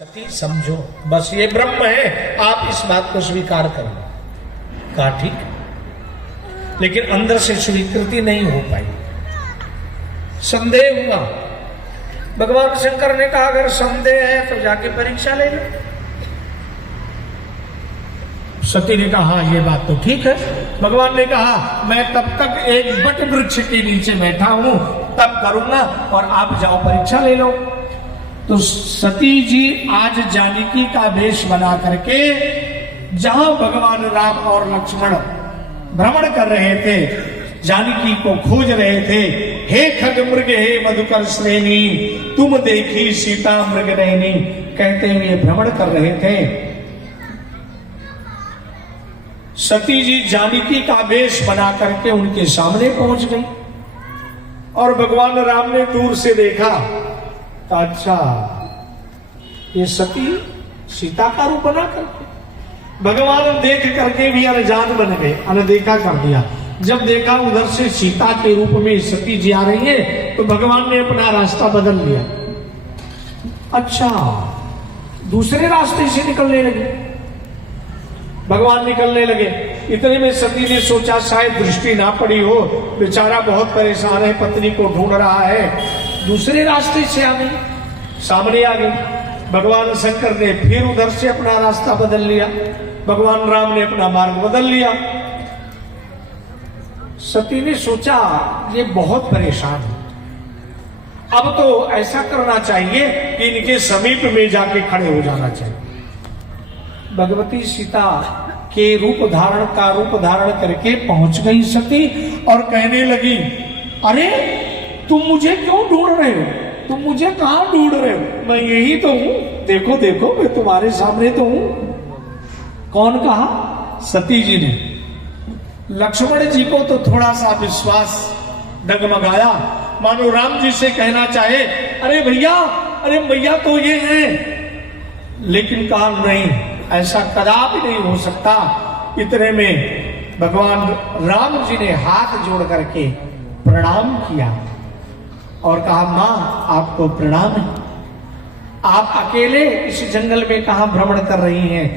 सती समझो, बस ये ब्रह्म है, आप इस बात को स्वीकार करो। कहा ठीक, लेकिन अंदर से स्वीकृति नहीं हो पाई, संदेह हुआ। भगवान शंकर ने कहा अगर संदेह है तो जाके परीक्षा ले लो। सती ने कहा ये बात तो ठीक है। भगवान ने कहा मैं तब तक एक बट वृक्ष के नीचे बैठा हूं, तब करूंगा, और आप जाओ परीक्षा ले लो। तो सती जी आज जानकी का वेश बना करके जहां भगवान राम और लक्ष्मण भ्रमण कर रहे थे, जानकी को खोज रहे थे, हे खग मृग हे मधुकर श्रेणी तुम देखी सीता मृग नैनी कहते हुए भ्रमण कर रहे थे। सती जी जानकी का वेश बना करके उनके सामने पहुंच गई और भगवान राम ने दूर से देखा, अच्छा ये सती सीता का रूप बना करके। भगवान देख करके भी अनजान बन गए, अनदेखा कर दिया। जब देखा उधर से सीता के रूप में सती जी आ रही है तो भगवान ने अपना रास्ता बदल लिया। अच्छा दूसरे रास्ते से निकलने लगे, भगवान निकलने लगे। इतने में सती ने सोचा शायद दृष्टि ना पड़ी हो, बेचारा बहुत परेशान है, पत्नी को ढूंढ रहा है। दूसरे रास्ते से आ गई, सामने आ गई। भगवान शंकर ने फिर उधर से अपना रास्ता बदल लिया, भगवान राम ने अपना मार्ग बदल लिया। सती ने सोचा ये बहुत परेशान है, अब तो ऐसा करना चाहिए कि इनके समीप में जाके खड़े हो जाना चाहिए। भगवती सीता के रूप धारण करके पहुंच गई सती और कहने लगी, अरे तुम मुझे क्यों ढूंढ रहे हो, तुम मुझे कहां ढूंढ रहे हो, मैं यही तो हूं, देखो देखो मैं तुम्हारे सामने तो हूं। कौन कहा? सती जी ने। लक्ष्मण जी को तो थोड़ा सा विश्वास डगमगाया, मानो राम जी से कहना चाहे अरे भैया, अरे भैया तो ये हैं, लेकिन कहा नहीं, ऐसा कदापि नहीं हो सकता। इतने में भगवान राम जी ने हाथ जोड़ करके प्रणाम किया और कहा मां आपको प्रणाम है, आप अकेले इस जंगल में कहां भ्रमण कर रही हैं,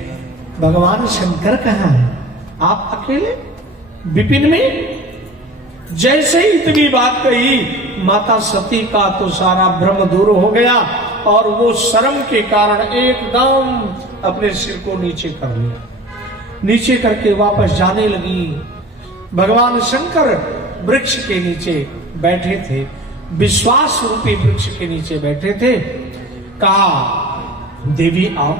भगवान शंकर कहां है, आप अकेले विपिन में। जैसे ही इतनी बात कही माता सती का तो सारा भ्रम दूर हो गया और वो शर्म के कारण एकदम अपने सिर को नीचे कर लिया, नीचे करके वापस जाने लगी। भगवान शंकर वृक्ष के नीचे बैठे थे, विश्वास रूपी वृक्ष के नीचे बैठे थे। कहा देवी आओ,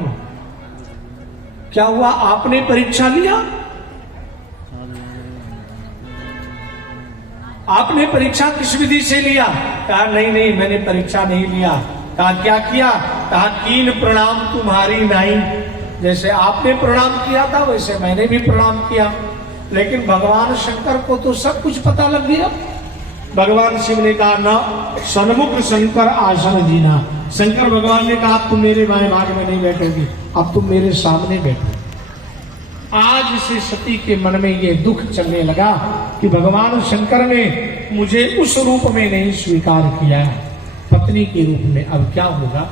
क्या हुआ, आपने परीक्षा लिया, आपने परीक्षा किस विधि से लिया? कहा नहीं नहीं मैंने परीक्षा नहीं लिया। कहा क्या किया? कहा कीन प्रणाम तुम्हारी नाई, जैसे आपने प्रणाम किया था वैसे मैंने भी प्रणाम किया। लेकिन भगवान शंकर को तो सब कुछ पता लग गया। भगवान शिव ने कहा ना, सन्मुख शंकर आसन जीना। शंकर भगवान ने कहा तुम मेरे बाएं भाग में नहीं बैठोगी, अब तुम मेरे सामने बैठो। आज से सती के मन में ये दुख चलने लगा कि भगवान शंकर ने मुझे उस रूप में नहीं स्वीकार किया, पत्नी के रूप में, अब क्या होगा।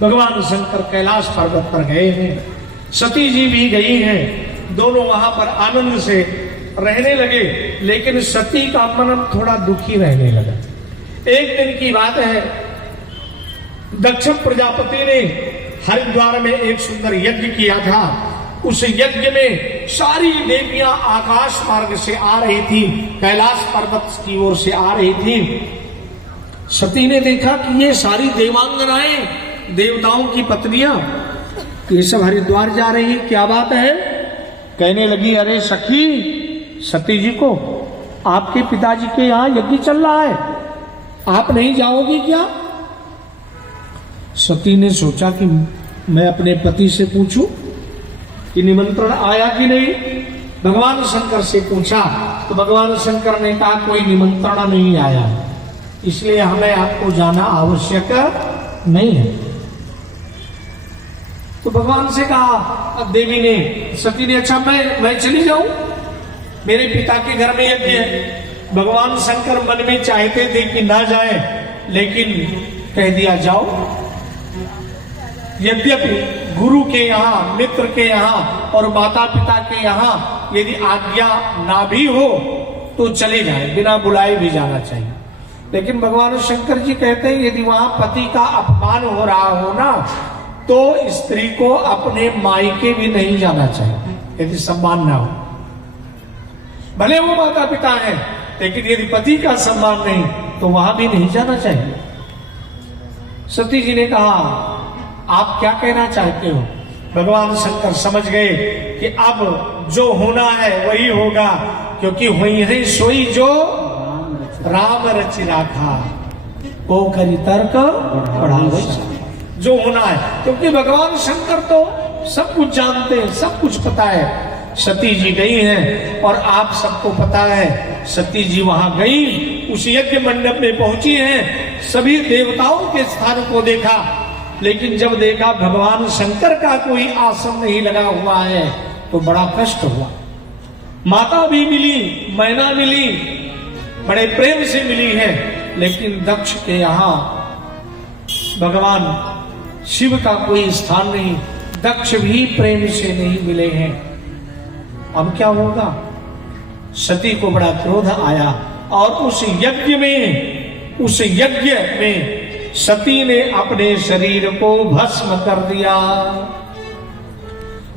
भगवान शंकर कैलाश पर्वत पर गए हैं, सती जी भी गई हैं, दोनों वहां पर आनंद से रहने लगे। लेकिन सती का मन थोड़ा दुखी रहने लगा। एक दिन की बात है, दक्ष प्रजापति ने हरिद्वार में एक सुंदर यज्ञ किया था। उस यज्ञ में सारी देवियां आकाश मार्ग से आ रही थी, कैलाश पर्वत की ओर से आ रही थी। सती ने देखा कि ये सारी देवांगनाएं, देवताओं की पत्नियां, ये सब हरिद्वार जा रही है, क्या बात है। कहने लगी अरे सखी, सती जी को आपके पिताजी के यहां यज्ञ चल रहा है, आप नहीं जाओगी क्या? सती ने सोचा कि मैं अपने पति से पूछूं कि निमंत्रण आया कि नहीं। भगवान शंकर से पूछा तो भगवान शंकर ने कहा कोई निमंत्रण नहीं आया, इसलिए हमें आपको जाना आवश्यक नहीं है। तो भगवान से कहा, देवी ने, सती ने, अच्छा मैं चली जाऊं, मेरे पिता के घर में यज्ञ है। भगवान शंकर मन में चाहते थे कि ना जाए, लेकिन कह दिया जाओ। यद्यपि गुरु के यहाँ, मित्र के यहाँ और माता पिता के यहाँ यदि आज्ञा ना भी हो तो चले जाए, बिना बुलाए भी जाना चाहिए। लेकिन भगवान शंकर जी कहते हैं यदि वहां पति का अपमान हो रहा हो ना तो स्त्री को अपने मायके भी नहीं जाना चाहिए, यदि सम्मान ना हो। भले वो माता पिता है, लेकिन यदि पति का सम्मान नहीं तो वहां भी नहीं जाना चाहिए। सती जी ने कहा आप क्या कहना चाहते हो? भगवान शंकर समझ गए कि अब जो होना है वही होगा, क्योंकि हुई है सोई जो राम रचि राखा, वो करी तर्क बढ़ावे। जो होना है, क्योंकि भगवान शंकर तो सब कुछ जानते हैं, सब कुछ पता है। सती जी गई हैं और आप सबको पता है, सती जी वहां गई, उस यज्ञ मंडप में पहुंची हैं, सभी देवताओं के स्थान को देखा, लेकिन जब देखा भगवान शंकर का कोई आसन नहीं लगा हुआ है तो बड़ा कष्ट हुआ। माता भी मिली, मैना मिली, बड़े प्रेम से मिली है, लेकिन दक्ष के यहां भगवान शिव का कोई स्थान नहीं, दक्ष भी प्रेम से नहीं मिले हैं। अब क्या होगा? सती को बड़ा क्रोध आया और उस यज्ञ में सती ने अपने शरीर को भस्म कर दिया।